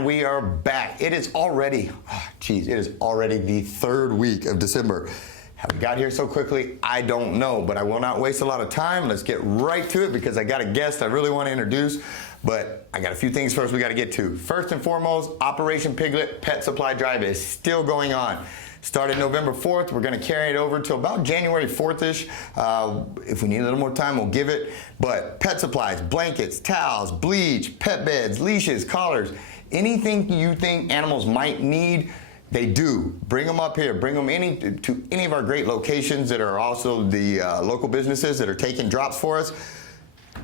And we are back. It is already, it is already the third week of December. How we got here so quickly, I don't know, but I will not waste a lot of time. Let's get right to it because I got a guest I really want to introduce, but I got a few things first we got to get to. First and foremost, Operation Piglet Pet Supply Drive is still going on. Started November 4th. We're going to carry it over till about January 4th-ish. If we need a little more time, we'll give it. But pet supplies, blankets, towels, bleach, pet beds, leashes, collars, anything you think animals might need, they do. Bring them up here. Bring them to any of our great locations that are also the local businesses that are taking drops for us.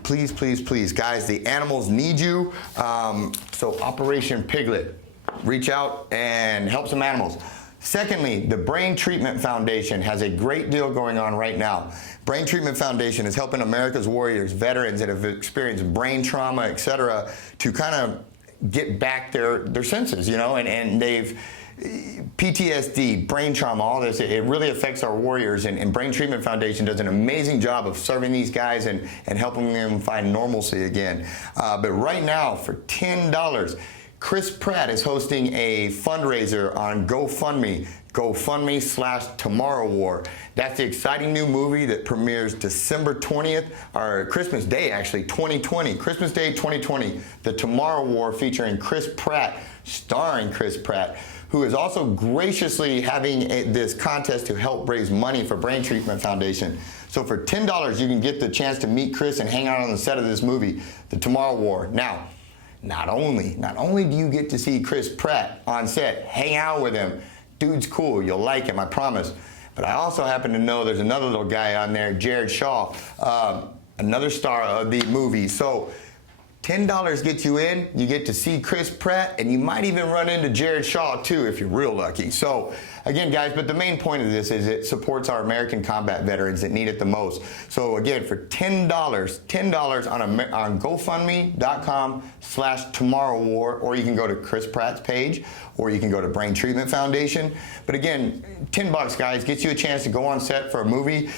Please, please, please, guys, the animals need you. So Operation Piglet, reach out and help some animals. Secondly, the Brain Treatment Foundation has a great deal going on right now. Brain Treatment Foundation is helping America's warriors, veterans that have experienced brain trauma, etc., to kind of get back their senses, you know, and they've PTSD, brain trauma, all this, it really affects our warriors, and Brain Treatment Foundation does an amazing job of serving these guys and helping them find normalcy again. But right now, for $10, Chris Pratt is hosting a fundraiser on GoFundMe, GoFundMe/Tomorrow War. That's the exciting new movie that premieres December 20th, or Christmas Day actually, 2020, Christmas Day 2020, The Tomorrow War, featuring Chris Pratt, starring Chris Pratt, who is also graciously having this contest to help raise money for Brain Treatment Foundation. So for $10, you can get the chance to meet Chris and hang out on the set of this movie, The Tomorrow War. Now, not only do you get to see Chris Pratt on set, hang out with him, dude's cool, you'll like him, I promise. But I also happen to know there's another little guy on there, Jared Shaw, another star of the movie. So $10 gets you in, you get to see Chris Pratt, and you might even run into Jared Shaw too if you're real lucky. So again, guys, but the main point of this is it supports our American combat veterans that need it the most. So again, for $10 on GoFundMe.com/Tomorrow War, or you can go to Chris Pratt's page, or you can go to Brain Treatment Foundation. But again, $10, guys, gets you a chance to go on set for a movie.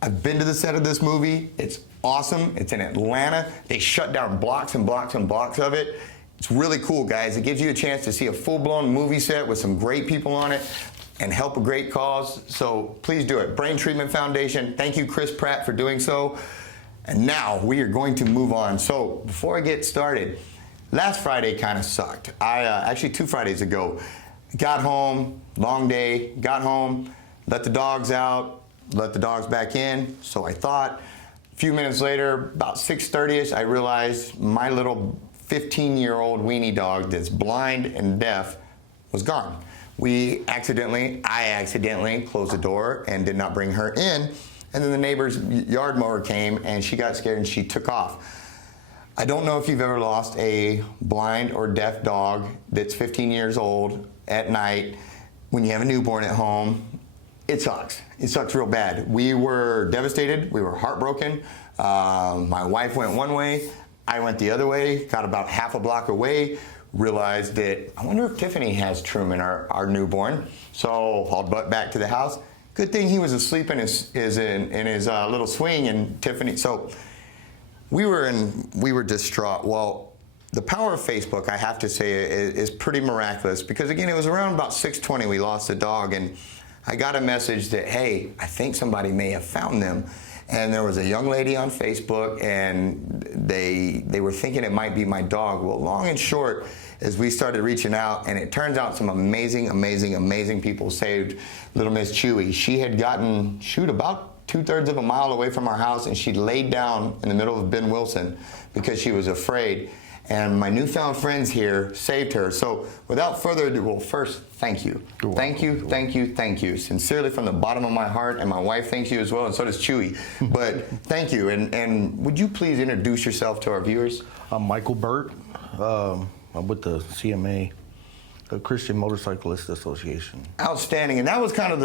I've been to the set of this movie. It's awesome. It's in Atlanta. They shut down blocks and blocks and blocks of it. It's really cool, guys. It gives you a chance to see a full-blown movie set with some great people on it and help a great cause. So please do it. Brain Treatment Foundation. Thank you, Chris Pratt, for doing so. And now we are going to move on. So before I get started, last Friday kind of sucked. Actually 2 Fridays ago, got home, long day, got home, let the dogs out, let the dogs back in. So I thought, a few minutes later, about 6:30ish, I realized my little 15-year-old weenie dog that's blind and deaf was gone. I accidentally closed the door and did not bring her in. And then the neighbor's yard mower came and she got scared and she took off. I don't know if you've ever lost a blind or deaf dog that's 15 years old at night when you have a newborn at home. It sucks. It sucks real bad. We were devastated. We were heartbroken. My wife went one way. I went the other way, got about half a block away, realized that I wonder if Tiffany has Truman, our newborn. So hauled butt back to the house. Good thing he was asleep in his little swing, and Tiffany. So we were distraught. Well, the power of Facebook, I have to say, is pretty miraculous, because again, it was around about 6:20 we lost the dog, and I got a message that, hey, I think somebody may have found them. And there was a young lady on Facebook, and they were thinking it might be my dog. Well, long and short, as we started reaching out, and it turns out some amazing, amazing, amazing people saved little Miss Chewy. She had gotten, about 2/3 of a mile away from our house, and she laid down in the middle of Ben Wilson because she was afraid. And my newfound friends here saved her. So without further ado, well, first, thank you. Thank you. Sincerely from the bottom of my heart, and my wife thanks you as well, and so does Chewy. But thank you, and would you please introduce yourself to our viewers? I'm Micheal Burt. I'm with the CMA, the Christian Motorcyclist Association. Outstanding, and that was kind of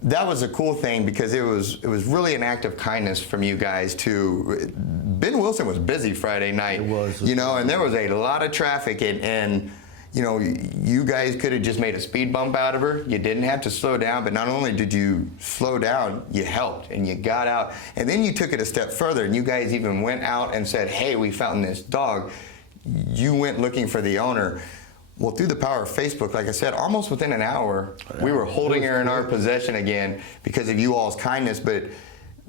that was a cool thing, because it was really an act of kindness from you guys to. Ben Wilson was busy Friday night. It was. You know, and there was a lot of traffic, and you know, you guys could have just made a speed bump out of her. You didn't have to slow down, but not only did you slow down, you helped and you got out, and then you took it a step further, and you guys even went out and said, hey, we found this dog. You went looking for the owner. Well, through the power of Facebook, like I said, almost within an hour, we were holding her in our possession again because of you all's kindness. But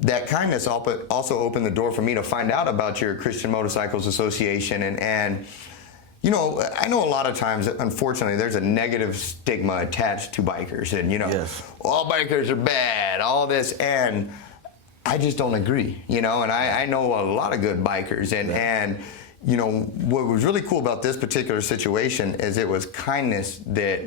that kindness also opened the door for me to find out about your Christian Motorcycles Association. And you know, I know a lot of times, unfortunately, there's a negative stigma attached to bikers. And, you know, Yes. all bikers are bad, all this. And I just don't agree, you know, and I know a lot of good bikers. And you know, what was really cool about this particular situation is it was kindness that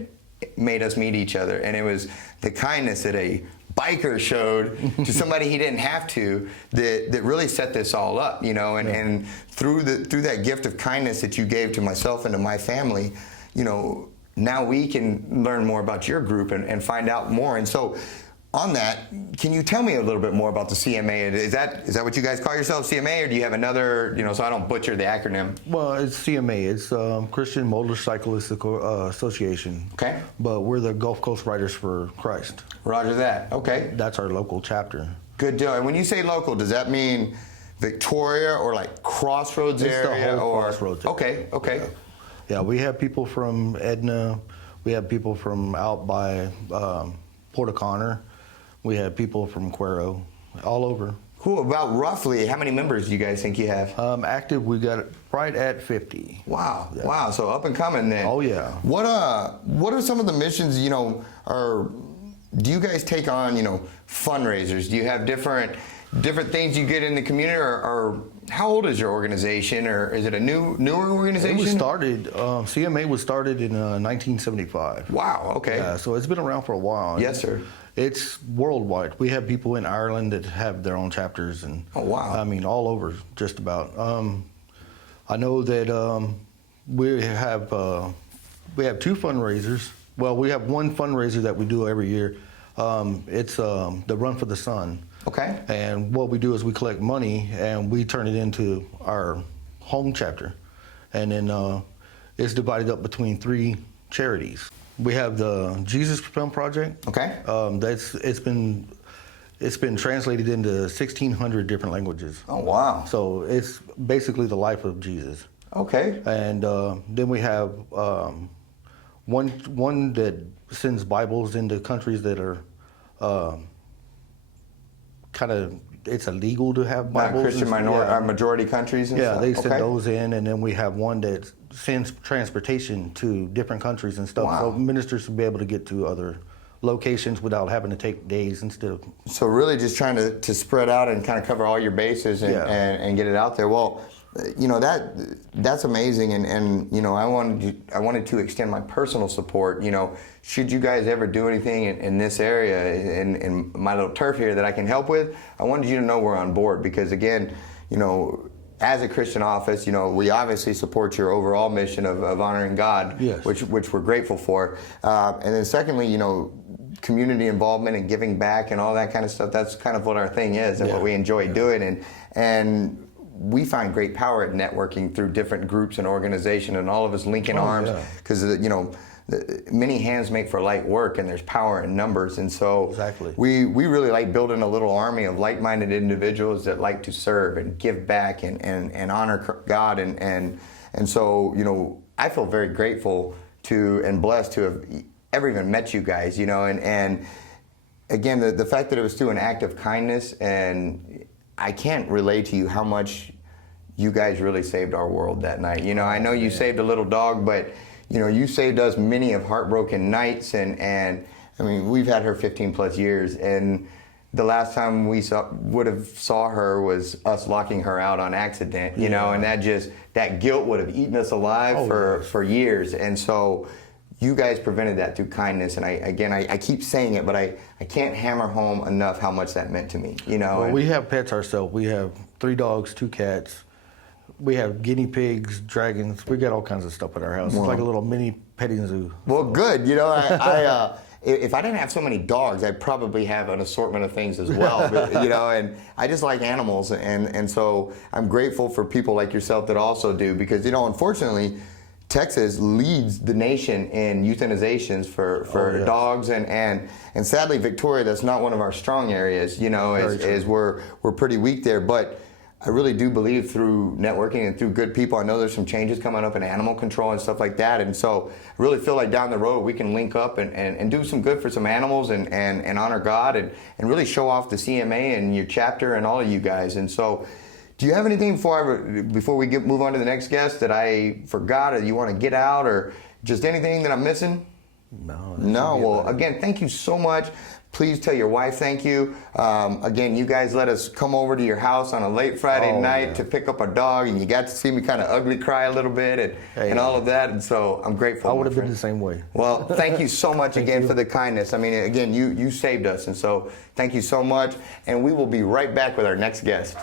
made us meet each other. And it was the kindness that a biker showed to somebody he didn't have to that really set this all up, you know. And through that gift of kindness that you gave to myself and to my family, you know, now we can learn more about your group and find out more. And so on that, can you tell me a little bit more about the CMA? Is that what you guys call yourselves, CMA, or do you have another, you know, so I don't butcher the acronym? Well, it's CMA. It's Christian Motorcyclist Association. Okay. But we're the Gulf Coast Riders for Christ. Roger that. Okay. That's our local chapter. Good deal. And when you say local, does that mean Victoria or like Crossroads It's area? the whole or Crossroads area. Okay. Okay. Yeah, we have people from Edna. We have people from out by Port O'Connor. We have people from Cuero, all over. Cool. About roughly, how many members do you guys think you have? Active, we got it right at 50. Wow. Yeah. Wow. So up and coming then. Oh, yeah. What are some of the missions, you know, do you guys take on, you know, fundraisers? Do you have different things you get in the community, or how old is your organization, or is it a newer organization? It was started, CMA was started in 1975. Wow. Okay. Yeah, so it's been around for a while. Yes, sir. It's worldwide. We have people in Ireland that have their own chapters, and oh wow, I mean all over, just about. I know that we have two fundraisers. Well, we have one fundraiser that we do every year. It's the Run for the Sun. Okay. And what we do is we collect money and we turn it into our home chapter, and then it's divided up between 3 charities. We have the Jesus Film Project. Okay. It's been translated into 1,600 different languages. Oh wow. So it's basically the life of Jesus. Okay. And then we have one that sends Bibles into countries that are it's illegal to have Bibles. Christian majority countries and stuff? They send okay. those in, and then we have one that sends transportation to different countries and stuff. Wow. So ministers will be able to get to other locations without having to take days instead of... So really just trying to spread out and kind of cover all your bases and get it out there. Well, you know, that's amazing, and you know, I wanted to extend my personal support. You know, should you guys ever do anything in this area, in my little turf here that I can help with, I wanted you to know we're on board, because again, you know, as a Christian office, you know, we obviously support your overall mission of honoring God, yes, which we're grateful for, and then secondly, you know, community involvement and giving back and all that kind of stuff. That's kind of what our thing is and what we enjoy doing, and we find great power at networking through different groups and organizations, and all of us linking arms, because you know, many hands make for light work, and there's power in numbers. And so exactly, we really like building a little army of like-minded individuals that like to serve and give back and honor God, and so, you know, I feel very grateful to and blessed to have ever even met you guys, you know, and again, the fact that it was through an act of kindness, and I can't relate to you how much you guys really saved our world that night. You know, I know you saved a little dog, but you know, you saved us many of heartbroken nights, and I mean, we've had her 15 plus years, and the last time we would have saw her was us locking her out on accident, you know, and that guilt would have eaten us alive for years. And so you guys prevented that through kindness, and I keep saying it, but I can't hammer home enough how much that meant to me, you know. Well, we have pets ourselves. We have 3 dogs, 2 cats. We have guinea pigs, dragons. We got all kinds of stuff at our house. It's like a little mini petting zoo. Well, good. You know, if I didn't have so many dogs, I'd probably have an assortment of things as well. But, you know, and I just like animals, and so I'm grateful for people like yourself that also do, because, you know, unfortunately, Texas leads the nation in euthanizations for dogs, and sadly, Victoria, that's not one of our strong areas. You know, as we're pretty weak there. But I really do believe through networking and through good people. I know there's some changes coming up in animal control and stuff like that. And so I really feel like down the road we can link up and do some good for some animals and honor God and really show off the CMA and your chapter and all of you guys. And so do you have anything before we move on to the next guest that I forgot or you want to get out or just anything that I'm missing? No. Well, again, thank you so much. Please tell your wife thank you. Again, you guys let us come over to your house on a late Friday night to pick up our dog, and you got to see me kind of ugly cry a little bit and all of that. And so I'm grateful. I would have been the same way. Well, thank you so much again for the kindness. I mean, again, you saved us, and so thank you so much. And we will be right back with our next guest.